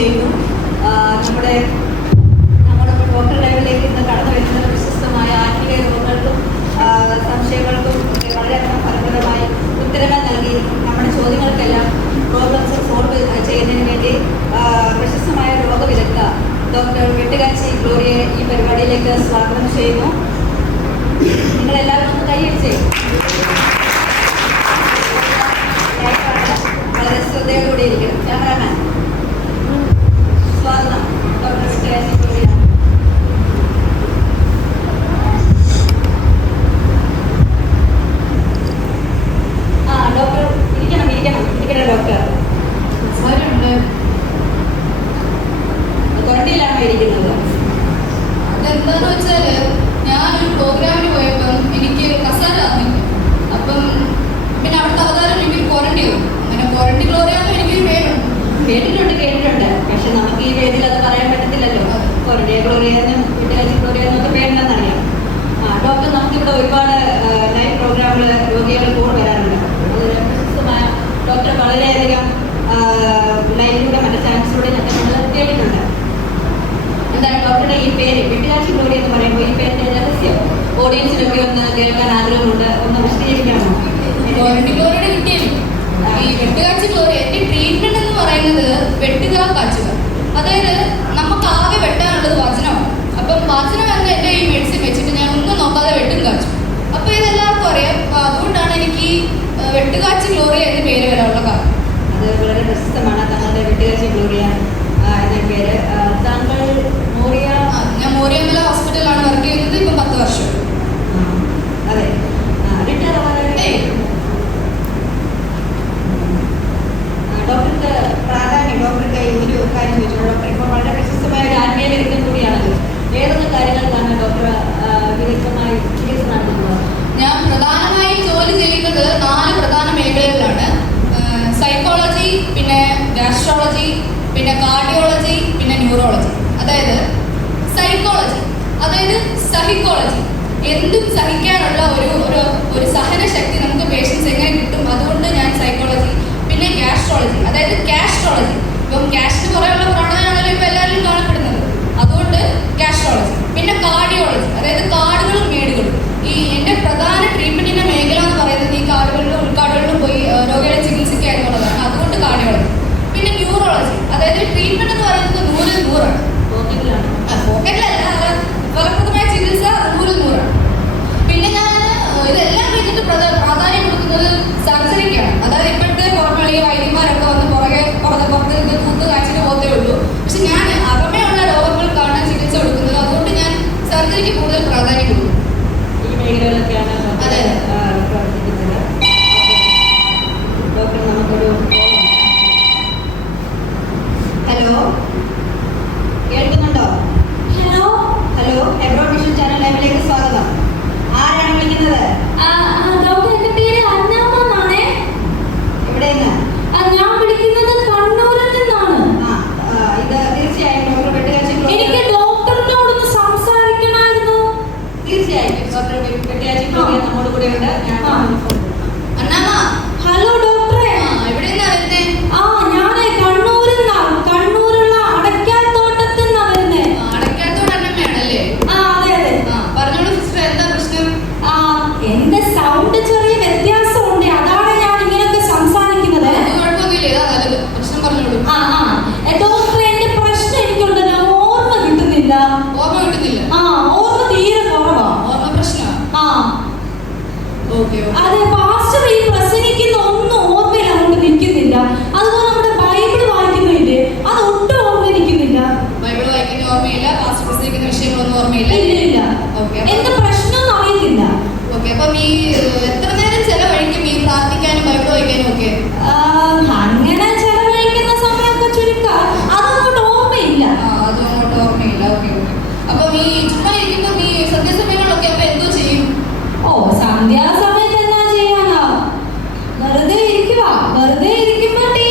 ചെയ്യുന്നു. നമ്മുടെ ഡോക്ടർ ലൈവിലേക്ക് ഇന്ന് കടന്നു വരുന്നത് വ്യത്യസ്തമായ ആത്മീയ രോഗങ്ങൾക്കും സംശയങ്ങൾക്കും ഒക്കെ വളരെയധികം ഫലപ്രദമായി ഉത്തരങ്ങൾ നൽകി നമ്മുടെ ചോദ്യങ്ങൾക്കെല്ലാം പ്രോബ്ലംസ് സോൾവ് ചെയ്യുന്നതിന് വേണ്ടി പ്രശസ്തമായ രോഗവിദഗ്ധ ഡോക്ടർ വെട്ടുകാച്ചി ഗ്ലോറിയെ ഈ പരിപാടിയിലേക്ക് സ്വാഗതം ചെയ്യുന്നു. നിങ്ങളെല്ലാവരും ഒന്ന് കൈയടിച്ചേ. വളരെ ശ്രദ്ധയോടുകൂടി ഇരിക്കണം. ക്യാമറാമാൻ സ്വാഗതം ഡോക്ടർ വെട്ടുകാച്ചി ഗ്ലോറിയ. ഡോക്ടർ ഇരിക്കണം ഡോക്ടർ. തൊണ്ടിയിലാണോ ഇരിക്കുന്നത്? അതെന്താന്ന് വെച്ചാല് ഞാനൊരു പ്രോഗ്രാമിന് പോയപ്പം എനിക്ക് കസാര തന്നില്ല. അപ്പം പിന്നെ അവിടുത്തെ അവതാരം എനിക്ക് ക്വാറന്റൈൻ ചെയ്യും. അങ്ങനെ ക്വാറന്റൈൻ ഗ്ലോറിയാന്ന് എനിക്ക് കേട്ടിട്ടുണ്ട്. പക്ഷെ നമുക്ക് ഈ വേദിയിൽ അത് പറയാൻ പറ്റത്തില്ലല്ലോ. ക്വാറന്റൈൻ ഗ്ലോറിയാന്നും വെട്ടുകാച്ചി ഗ്ലോറിയാന്നും ഒക്കെ പേരുണ്ടെന്നറിയാം. ഡോക്ടർ നമുക്കിവിടെ ഒരുപാട് ലൈവ് പ്രോഗ്രാമുകൾ രോഗികൾ കൂടെ വരാറുണ്ട്. അതുപോലെ പ്രശസ്തമായ ഡോക്ടർ വളരെയധികം ലൈവിലൂടെ മറ്റു ചാനൽസിലൂടെ ഞങ്ങൾ കേട്ടിട്ടുണ്ട്. എന്താണ് ഡോക്ടറുടെ ഈ പേര് വെട്ടുകാച്ചി ഗ്ലോറി എന്ന് പറയുമ്പോൾ ഈ പേരിന്റെ രഹസ്യം ഓഡിയൻസിനൊക്കെ ഒന്ന് കേൾക്കാൻ ആഗ്രഹമുണ്ട്. ഒന്ന് വിശദീകരിക്കാമോ? ക്വാറന്റൈൻ ഗ്ലോറിയുടെ കിട്ടിയത് ഈ വെട്ടുകാച്ചി ഗ്ലോറി. എന്റെ ട്രീറ്റ്മെന്റ് എന്ന് പറയുന്നത് വെട്ടുക കാച്ചുക. അതായത് നമുക്ക് ആകെ വെട്ടാനുള്ളത് വചനമാണ്. അപ്പം വചനം എന്ന എന്റെ ഈ മെഡിസിൻ വെച്ചിട്ട് ഞാൻ ഒന്നും നോക്കാതെ വെട്ടും കാച്ചും. അപ്പൊ ഇതെല്ലാവർക്കും അറിയാം. അതുകൊണ്ടാണ് എനിക്ക് ഈ വെട്ടുകാച്ചി ഗ്ലോറിയ എന്ന പേര് വരാനുള്ള കാരണം. അത് വളരെ പ്രശസ്തമാണ് താങ്കളുടെ വെട്ടുകാച്ചി ഗ്ലോറിയ എന്ന പേര്. താങ്കൾ ഞാൻ മോറിയമല ഹോസ്പിറ്റലിലാണ് വർക്ക് ചെയ്യുന്നത്. ഇപ്പം 10 വർഷം. അതെ. ഡോക്ടർക്ക് പ്രാധാന്യം ഡോക്ടർക്ക് ഒരു കാര്യം ചോദിച്ചു. ഡോക്ടർ ഇപ്പോൾ വളരെ പ്രശസ്തമായ ഒരു ആത്മീയ വിദഗ്ധൻ കൂടിയാണല്ലോ. ഏതൊക്കെ കാര്യങ്ങൾക്കാണ് ഡോക്ടർ വിദഗ്ധമായി ചികിത്സ നടത്തുന്നത്? ഞാൻ പ്രധാനമായും ജോലി ചെയ്യുന്നത് 4 പ്രധാന മേഖലകളിലാണ്. സൈക്കോളജി, പിന്നെ ഗാസ്ട്രോളജി, പിന്നെ കാർഡിയോളജി, പിന്നെ ന്യൂറോളജി. അതായത് സൈക്കോളജി, അതായത് സഹിക്കോളജി, എന്തും സഹിക്കാനുള്ള ഒരു സഹനശക്തി നമുക്ക് പേഷ്യൻസ് എങ്ങനെ കിട്ടും, അതുകൊണ്ട് ഞാൻ സൈക്കോളജി. പിന്നെ ഗാസ്ട്രോളജി, അതായത് കാസ്ട്രോളജി. ഇപ്പം കാസ്റ്റിന് കുറേയുള്ള പ്രാണനാണല്ലോ ഇപ്പം എല്ലാവരും കാണപ്പെടുന്നത്, അതുകൊണ്ട് ഗാസ്ട്രോളജി. പിന്നെ കാർഡിയോളജി, അതായത് കാർഡുകളും മേടുകളും. ഈ എൻ്റെ പ്രധാന ട്രീറ്റ്മെന്റിന്റെ മേഖല എന്ന് പറയുന്നത് ഈ കാർഡുകളിലും ഉൾക്കാടുകളിലും പോയി രോഗികളെ ചികിത്സിക്കാനുള്ളതാണ്. അതുകൊണ്ട് കാർഡിയോളജി. പിന്നെ ന്യൂറോളജി, അതായത് ട്രീറ്റ്മെന്റ് എന്ന് പറയുന്നത് 100-100ആണ്. പോക്കറ്റിലല്ല, ഫലപ്രദമായ ചികിത്സ 100-100ആണ്. പിന്നെ ഞാൻ ഇതെല്ലാം കഴിഞ്ഞിട്ട് പ്രാധാന്യം കൊടുക്കുന്നത് സർജറിക്കാണ്. അതായത് ഇപ്പോഴത്തെ പുറമെ വൈദ്യന്മാരൊക്കെ വന്ന് പുറത്ത് നിന്ന് തൂത്ത് കാച്ചിട്ട് പോകത്തേ ഉള്ളൂ. പക്ഷെ ഞാൻ അകമയുള്ള രോഗങ്ങൾക്കാണ് ചികിത്സ കൊടുക്കുന്നത്. അതുകൊണ്ട് ഞാൻ സർജറിക്ക് കൂടുതൽ പ്രാധാന്യം കൊടുക്കും. ഈ മേഖലകളിലൊക്കെയാണ് അതെ പ്രവർത്തിക്കുന്നത്. ഡോക്ടർ നമുക്കൊരു ഹലോ കേൾക്കുന്നുണ്ടോ? ഹലോ എബ്രോ വിഷൻ ചാനൽ ലൈവിലേക്ക് സ്വാഗതം. ആരാണ് വിളിക്കുന്നത്? ഡോക്ടർ, എന്റെ പേര് അന്നമ്മ എന്നാണേ. എവിടെയെന്ന്? ഞാൻ വിളിക്കുന്നത് കണ്ണൂരിൽ നിന്നാണ്. ഇത് തീർച്ചയായും ഡോക്ടർ വെട്ടുകാച്ചി എനിക്ക് ഡോക്ടറിനോടൊന്ന് സംസാരിക്കണമായിരുന്നു. തീർച്ചയായും ഡോക്ടർ വെട്ടുകാച്ചി നമ്മോട് കൂടെ ഉണ്ട്. അണ്ണാമ്മ. ഹലോ ഡോക്ടറെ. എവിടെയെന്നാ വരുന്നേ? ഞാനേ കണ്ണൂരിൽ നിന്നാണ്. കണ്ണൂരുള്ള അടയ്ക്കാത്തോട്ടത്തിൽ നിന്നാ വരുന്നേ. അടയ്ക്കാത്തോട് അന്നമ്മയാണല്ലേ? അതെ അതെ. പറഞ്ഞോളൂ സിസ്റ്റർ, എന്താ പ്രശ്നം? എന്റെ സൗണ്ട് ചെറിയ വ്യത്യാസമുണ്ട്, അതാണ് ഞാൻ ഇങ്ങനെയൊക്കെ സംസാരിക്കുന്നത്. കുഴപ്പമൊന്നുമില്ല, ഇതാ നല്ലത്. പ്രശ്നം പറഞ്ഞോളൂ. ഡോക്ടർ, എന്റെ പ്രശ്നം എനിക്കുണ്ടല്ലോ, ഓർമ്മ കിട്ടുന്നില്ല. ഓർമ്മ കിട്ടുന്നില്ല? ഓർമ്മ തീരെ കുറവാ. ഓർമ്മ പ്രശ്നമാണ്. ഓക്കെ. അതെ, പാസ്റ്റർ ഈ പ്രസംഗിക്കുന്ന ഒന്നും ഓർമ്മയിൽ അങ്ങോട്ട് നിൽക്കുന്നില്ല. അതുപോലെ നമ്മുടെ ബൈബിൾ വായിക്കുന്നില്ലേ, അത് ഒട്ടും ഓർമ്മ നിൽക്കുന്നില്ല. ബൈബിൾ വായിക്കുന്ന ഓർമ്മയില്ല, പാസ്റ്റർ പ്രസംഗിക്കുന്ന വിഷയങ്ങളൊന്നും ഓർമ്മയില്ല. ഇല്ല. എന്താ പ്രശ്നം അറിയത്തില്ല. ഓക്കെ. അപ്പം ഈ എത്ര നേരം ചെലവഴിക്കും ഈ പ്രാർത്ഥിക്കാനും ബൈബിൾ വായിക്കാനും ഒക്കെ? അങ്ങനെ ചെലവഴിക്കുന്ന സമയമൊക്കെ ചുരുക്കാം. അതങ്ങോട്ട് ഓർമ്മയില്ല. അതും അങ്ങോട്ട് ഓർമ്മയില്ല. ഓക്കെ. അപ്പം ഈ ചുമ്മാ ഇരിക്കുമ്പോൾ ഈ സന്ധ്യാസമയങ്ങളിലൊക്കെ അപ്പൊ എന്തോ ചെയ്യും? സന്ധ്യാസമയത്ത് എന്നാ ചെയ്യാനാ? വെറുതെ ഇരിക്കുമ്പോ ടി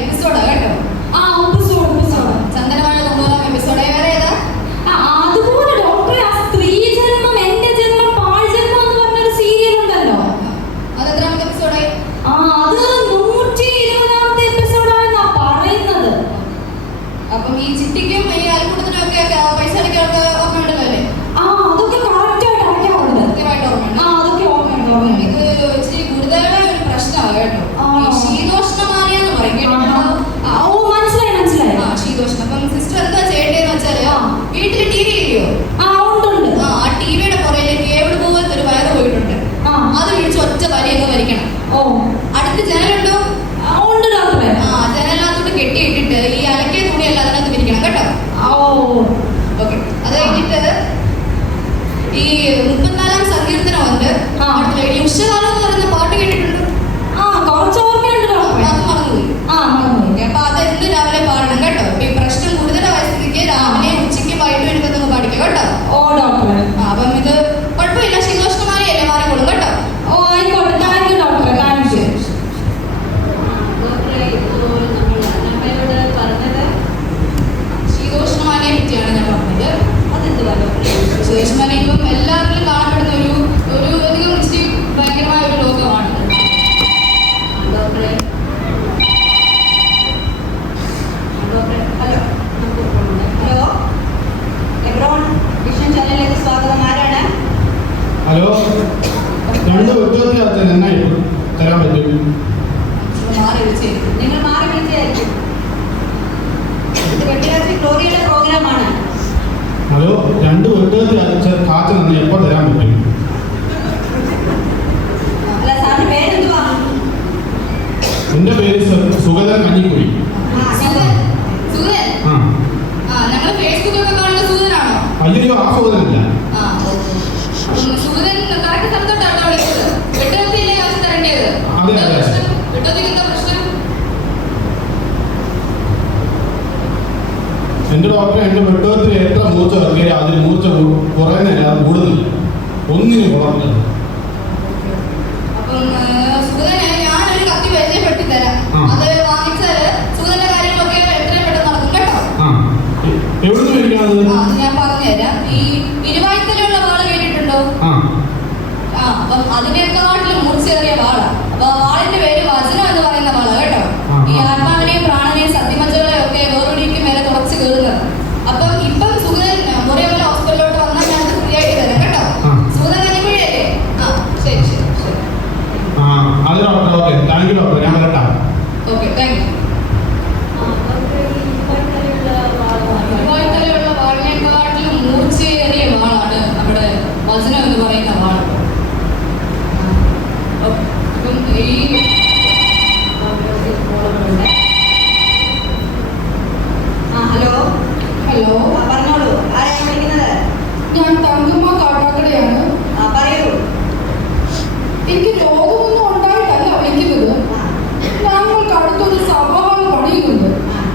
എപ്പിസോഡാ കേട്ടോ. എപ്പിസോഡ് ചന്ദനമഴ 90-ാം എപ്പിസോഡ്. വേറെ ഏതാ? അതുപോലെ ഡോക്ടറെ ആ സ്ത്രീ ജന്മം എന്റെ ജന്മം പാഴ് ജന്മം എന്ന് പറഞ്ഞൊരു സീരിയൽ ഉണ്ടല്ലോ. അത് എത്രാമത്തെ എപ്പിസോഡായി? അത് 120-ാമത്തെ എപ്പിസോഡാണെന്നാ പറയുന്നത്. അപ്പം ഈ ചിട്ടിക്കും ഈ അയൽക്കൂട്ടത്തിനും ഒക്കെ പൈസ അടയ്ക്കാനൊക്കെ ഓർമ്മയുണ്ടല്ലോ അല്ലേ? അതൊക്കെ കറക്റ്റായിട്ട് അറിയാറുണ്ട്. കൃത്യമായിട്ട് ഓർമ്മയുണ്ട്. അതൊക്കെ ഓർമ്മയുണ്ട്. ഇത് ഇച്ചിരി ഗുരുതരമായ ഒരു പ്രശ്നമാണ് കേട്ടോ. ഈ ശീതോഷ്ണമാനിയ എന്ന് പറയും, കേട്ടിട്ടുണ്ടോ? മനസ്സിലായി. ശീതോഷ്ണം. അപ്പം സിസ്റ്റർ എന്താ ചെയ്യേണ്ടതെന്ന് വെച്ചാല് വീട്ടിൽ ടി വി ഇല്ലയോ? ഉണ്ട്. ആ ടിവിയുടെ പുറകില് കേബിൾ പോലത്തെ ഒരു വയറ് പോയിട്ടുണ്ട്. അത് പിടിച്ച് ഒറ്റ വലിയൊക്കെ വലിക്കണം. അടുത്ത് ജനലുണ്ടോ? ഉണ്ട് ഡോക്ടറെ. ജനലിനകത്തോട്ട് കെട്ടിയിട്ടിട്ട് ഈ അലക്കിയ തുണിയല്ല അതിനകത്ത് വിരിക്കണം കേട്ടോ. ഓക്കെ. അത് കഴിഞ്ഞിട്ട് ഈ 34-ാം സങ്കീർത്തനം ഉണ്ട്. ഈ ഉഷകാലം എന്ന് പറയുന്ന പാട്ട് കേട്ടിട്ടുണ്ട്? കുറച്ച് ഓർമ്മയുണ്ട് ഡോക്ടറെ. അത് മറന്നുപോയി. അപ്പൊ അത് ഇന്ന് രാവിലെ പാടണം കേട്ടോ. ഈ പ്രശ്നം ഗുരുതരമായ സ്ഥിതിക്ക് രാവിലെ ഉച്ചയ്ക്ക് വൈകിട്ട് വരുമ്പോൾ പാടിക്കാം കേട്ടോ. ഡോക്ടറെ. അപ്പം ഇത് കുഴപ്പമില്ല, ശീതോഷ്ണമാനിയല്ലേ, മാറിക്കോളും കേട്ടോ. ആയിക്കോട്ടെ. താങ്ക് യു ഡോക്ടറെ. Thank you. ശീതോഷ്ണമാനിയെ പറ്റിയാണ് ഞാൻ പറഞ്ഞത്. അതെന്തുവാ ഡോക്ടറെ? ശീതോഷ്ണമാനിയ ഇപ്പം എല്ലാവരിലും കാണപ്പെടുന്ന ഒരു അധികം ഇച്ചിരി ഭയങ്കരമായ ഒരു രോഗമാണ് ഡോക്ടറെ. ഹലോ, എബ്രോൺ വിഷൻ ചാനലിലേക്ക് സ്വാഗതം. ആരാണ്? ഹലോ, 2 ഉദ്യോഗസ്ഥർ നന്നായി തരാൻ പറ്റും. മാറി വിളിച്ചായിരിക്കും. നിങ്ങൾ മാറി വിളിച്ചായിരിക്കും. ഇത് വെട്ടിയാഴ്ച ഗ്ലോറിയുടെ പ്രോഗ്രാമാണ്. ഹലോ, 2 ഉദ്യോഗസ്ഥർ കാത്ത് നിന്ന് എപ്പോൾ തരാൻ പറ്റും? അല്ല, സാറിന്റെ പേരെന്തുവാ? എൻ്റെ പേര് സുഗതൻ കഞ്ഞിക്കുഴി. സുഗതൻ. ഞങ്ങൾ ഫേസ്ബുക്കൊക്കെ കാണുന്ന സുഗതനാണോ? അയ്യോ, ആ സുഗതനല്ല. സുഗതൻ കറക്റ്റ് സ്ഥലത്തോട്ടാണോ വിളിച്ചത്? വെട്ടുകത്തിയല്ലേ കാശ് തരേണ്ടത്? വെട്ടുകത്തിക്ക് എന്താ പ്രശ്നം? എൻ്റെ ഡോക്ടറെ, എൻ്റെ വെട്ടുകത്തിൽ എത്ര മൂർച്ച വെക്കുകയും അതിൽ മൂർച്ച കുറയുന്നില്ല, കൂടുന്നില്ല, ഒന്നിനും കുറഞ്ഞത്. അപ്പം സുഗതനെ ഞാനൊരു കത്തി പരിചയപ്പെടുത്തി തരാം. അത് വാങ്ങിച്ചാല് സുഗതന്റെ കാര്യങ്ങളൊക്കെ എത്രയും പെട്ടെന്ന് നടക്കും കേട്ടോ. എവിടുന്ന് മേടിക്കാണത്? അത് ഞാൻ പറഞ്ഞുതരാം. ഈ ഇരുവായ്ക്കലുള്ള വാള് കേട്ടിട്ടുണ്ടോ? അപ്പം അതിനേക്കാട്ടിലും മൂർച്ചയേറിയ വാളാ. അപ്പൊ വാളിന്റെ പേര് വചനം എന്ന് പറയുന്ന വാള കേട്ടോ. ഈ ആത്മാവിനെയും പ്രാണനെയും സത്യമജകളെയും ഒക്കെ വേറൊടിക്ക് മേലെ തുറച്ച് കയറുന്നത്. അപ്പം ഇപ്പം സുഗതൻ മുറിയമ്മ ഹോസ്പിറ്റലിലോട്ട് വന്നാൽ ഞാൻ ഫ്രീ ആയിട്ട് തരാം കേട്ടോ. സുഗതൻ കഞ്ഞിക്കുഴിയല്ലേ? ശരി. അത് doctor. Okay, thank you doctor. ഞാൻ വരട്ടാ. Okay, thank you. ഇതുപോലത്തെയുള്ള വാളിനെക്കാട്ടിലും മൂർച്ചയേറിയ വാളാണ് നമ്മുടെ വചനം എന്ന് പറയുന്ന വാൾ. അപ്പം ഈ ഹലോ, പറഞ്ഞോളൂ. ആരാണ് വിളിക്കുന്നത്? ഞാൻ തങ്കമ്മ കാട്ടാക്കടയാണ്. പറയൂ. എനിക്ക് രോഗമൊന്നും ഉണ്ടായിട്ടല്ല വിളിക്കുന്നത്. ഞങ്ങൾക്ക് അടുത്തൊരു സഭാഹാള് പണിയുന്നുണ്ട്.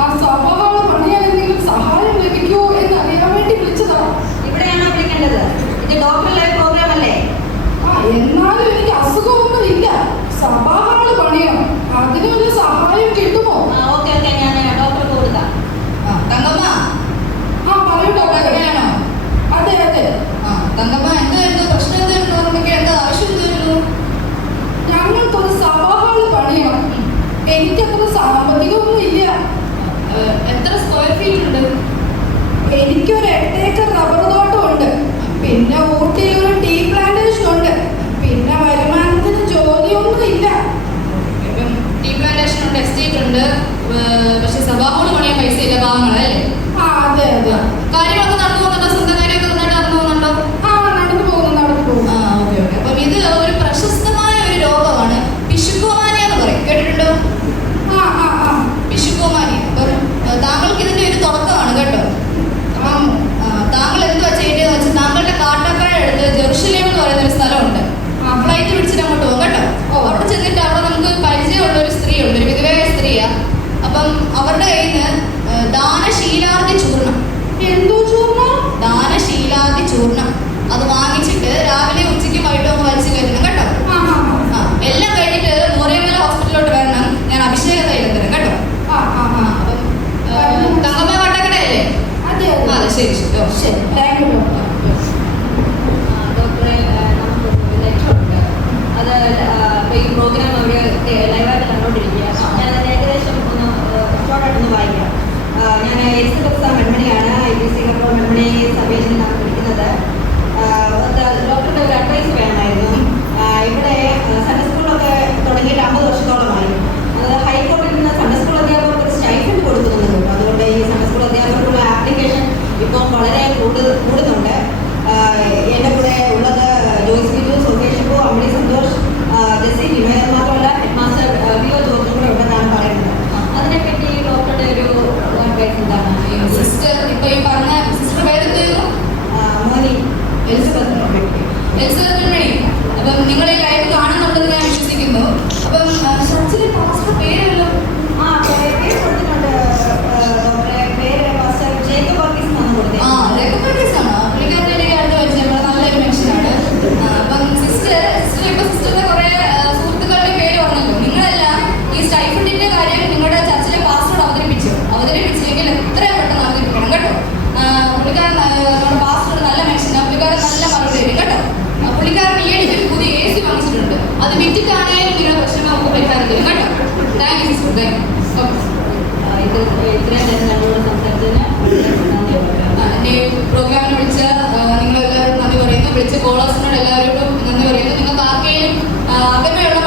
ആ സഭാഹാള് പണിയാൻ എന്തെങ്കിലും സഹായം ലഭിക്കുമോ എന്ന് അറിയാൻ വേണ്ടി വിളിച്ചതാണ്. ഇവിടെയാണോ വിളിക്കേണ്ടത്? ഇത് ഡോക്ടർ ലൈവ് പ്രോഗ്രാം അല്ലേ? എന്നാലും എനിക്ക് അസുഖമൊന്നുമില്ല. സഭാഹാള് പണിയണം. അതിനൊരു സഹായം കിട്ടുമോ? ഓക്കെ, ഞാൻ ഡോക്ടർക്ക് കൊടുക്കാം. തങ്കമ്മ. പറയൂ ഡോക്ടർ. എവിടെയാണോ? അതെ. തങ്കമ്മ, എന്തായിരുന്നു പ്രശ്നം? എന്തായിരുന്നു? നമുക്ക് എന്താ ആവശ്യം? എന്തായിരുന്നു? ഞങ്ങൾക്കൊരു സഭാഹാള് പണിയണം. എനിക്കത്ര സാമ്പത്തികമൊന്നും ഇല്ല. എത്ര സ്ക്വയർ ഫീറ്റ് ഉണ്ട്? എനിക്കൊരു 8 ഏക്കർ റബ്ബർ തോട്ടമുണ്ട്. പിന്നെ ഊട്ടിയിൽ ഒരു ടീ പ്ലാന്റേഷൻ ഉണ്ട്. പിന്നെ വരുമാനത്തിന് ജോലിയൊന്നും ഇല്ല. ടീ പ്ലാന്റേഷൻ ഉണ്ട്, എസ്റ്റേറ്റ് ഉണ്ട്. പക്ഷെ സഭാഹോള് പണിയാൻ പൈസ ഇല്ല, പാവങ്ങളല്ലേ? അതെ. കാര്യങ്ങളൊക്കെ നടന്നു പോകുന്നുണ്ടോ? സ്വന്തം കാര്യമൊക്കെ നന്നായിട്ട് നടന്നു പോകുന്നുണ്ടോ? നടന്നു പോകുന്നു. ഓക്കെ. അപ്പം ഇത് ഒരു പ്രശസ്തമായ ഒരു രോഗമാണ്, പിശുക്കോമാനിയ എന്ന് പറയും. കേട്ടിട്ടുണ്ടോ? പിശുക്കോമാനിയ. അപ്പം താങ്കൾക്ക് ഇതിന്റെ ഒരു തുടക്കമാണ് കേട്ടോ. അപ്പം താങ്കൾ എന്തുവാ ചെയ്യേണ്ടതെന്ന് വെച്ചാൽ താങ്കളുടെ കാട്ടാക്കട അടുത്ത് ജെറുസലേം എന്ന് പറയുന്ന ഒരു സ്ഥലമുണ്ട്. ഫ്ലൈറ്റ് പിടിച്ചിട്ട് അങ്ങോട്ട് പോകും കേട്ടോ. അവിടെ ചെന്നിട്ട് അവിടെ നമുക്ക് പരിചയമുള്ള ഒരു സ്ത്രീ ഉണ്ട്, ഒരു വിധവയായ സ്ത്രീയാ. അപ്പം അവരുടെ കയ്യിൽ നിന്ന് ദാനശീലാർത്തി ചൂർണം. എന്തോ ചൂർണം? ദാനശീലാർത്തി ചൂർണം. അത് വാങ്ങിച്ചിട്ട് രാവിലെ ഉച്ചയ്ക്ക് വൈകിട്ടും ഒന്ന് വലിച്ചു കയറ്റണം കേട്ടോ. എല്ലാം കഴിഞ്ഞിട്ട് മുറിയമ്മ ഹോസ്പിറ്റലിലോട്ട് വരണം. ഞാൻ അഭിഷേക തൈലം തരാം കേട്ടോ. ശരി ശരി ശരി, താങ്ക് യു ഡോക്ടർ. ഡോക്ടറെ നമുക്ക് ലെക്ചർ ഉണ്ട്. അത് ഈ പ്രോഗ്രാം അവർ ലൈവായിട്ട് കണ്ടുകൊണ്ടിരിക്കുക. ഞാൻ ഏകദേശം ഒന്ന് ഷോർട്ടായിട്ടൊന്ന് വായിക്കാം. ഞാൻ എലിസബത്ത് മെൺമണിയാണ്. IPC കൺട്രോൾ മെൺമണി സഭയിലാണ് പഠിക്കുന്നത്. ഡോക്ടറുടെ ഒരു അഡ്വൈസ് വേണമായിരുന്നു. ഇവിടെ സൺഡേ സ്കൂളൊക്കെ തുടങ്ങിയിട്ട് 50 വർഷത്തോളമായി. അത് ഹൈക്കോടതിയിൽ നിന്ന് സൺഡേ സ്കൂൾ അധ്യാപകർക്ക് ഒരു സ്റ്റൈഫൻഡ് കൊടുക്കുന്നുണ്ട്. അതുകൊണ്ട് ഈ സൺഡേ സ്കൂൾ അധ്യാപകർക്കുള്ള ആപ്ലിക്കേഷൻ ഇപ്പം വളരെ കൂടുന്നുണ്ട്. എൻ്റെ കൂടെ ഉള്ളത് ജോയ്സ് ബിജു, സുകേഷ് ഷിബു, അമ്പിളി സന്തോഷ്, ജെസ്സി വിനോദ്, മാത്രമല്ല ഹെഡ് മാസ്റ്റർ വിയോ ജോർജും കൂടെ ഉണ്ടെന്നാണ് പറയുന്നത്. അതിനെപ്പറ്റി ഡോക്ടറുടെ ഒരു അഡ്വൈസ് എന്താണ്? സിസ്റ്റർ ഇപ്പൊ ഈ പറഞ്ഞ സിസ്റ്റർ പേരെന്തായിരുന്നു? മോനി എലിസബത്ത് മെൺമണി. അപ്പം നിങ്ങൾ ഈ ലൈവ് കാണുന്നുണ്ടെന്ന് ഞാൻ വിശ്വസിക്കുന്നു. അപ്പം ചർച്ചിലെ പാസ്റ്റർ പേരല്ലോ പേര് കൊടുത്തിട്ടുണ്ട് ഡോക്ടറെ. പേര് മാസ്റ്റർ ജേക്കബ് വർഗീസ് എന്നാണ് കൊടുത്തത്. റെക്കഗ്നൈസ് ആണ്. പുള്ളിക്കാരൻ്റെ എനിക്ക് അടുത്ത് പരിചയമുള്ള നല്ലൊരു മനുഷ്യനാണ്. അപ്പം സിസ്റ്റർ ഇപ്പൊ സിസ്റ്ററിന്റെ കുറെ സുഹൃത്തുക്കളുടെ പേര് പറഞ്ഞല്ലോ. നിങ്ങളെല്ലാം ഈ സ്റ്റൈഫൻഡിന്റെ കാര്യം നിങ്ങളുടെ ചർച്ചിലെ പാസ്റ്ററോട് അവതരിപ്പിച്ചെങ്കിൽ എത്രയും പെട്ടെന്ന് അവതരിപ്പിക്കണം കേട്ടോ. പുള്ളിക്കാരൻ നമ്മുടെ പാസ്റ്റർ നല്ല മനുഷ്യനാണ്. പുള്ളിക്കാരൻ നല്ല മറുപടി തരും കേട്ടോ. പുള്ളിക്കാരൻ ഈ ഒരു പുതിയ AC വാങ്ങിച്ചിട്ടുണ്ട്. അത് വിറ്റിട്ടാണെങ്കിലും നിങ്ങളുടെ പ്രശ്നം നമുക്ക് പരിഹാരം തരും കേട്ടോ. Thank you sister. Thank you. ഇത്രയും നേരം നമ്മളോട് സംസാരിച്ചതിന് എന്നെ പ്രോഗ്രാമിന് വിളിച്ച നിങ്ങളെല്ലാവരും നന്ദി പറയുന്നു. വിളിച്ച കോളേഴ്സിനോട് എല്ലാവരോടും നന്ദി പറയുന്നു. നിങ്ങൾക്ക് ആർക്കെങ്കിലും അകമയുള്ള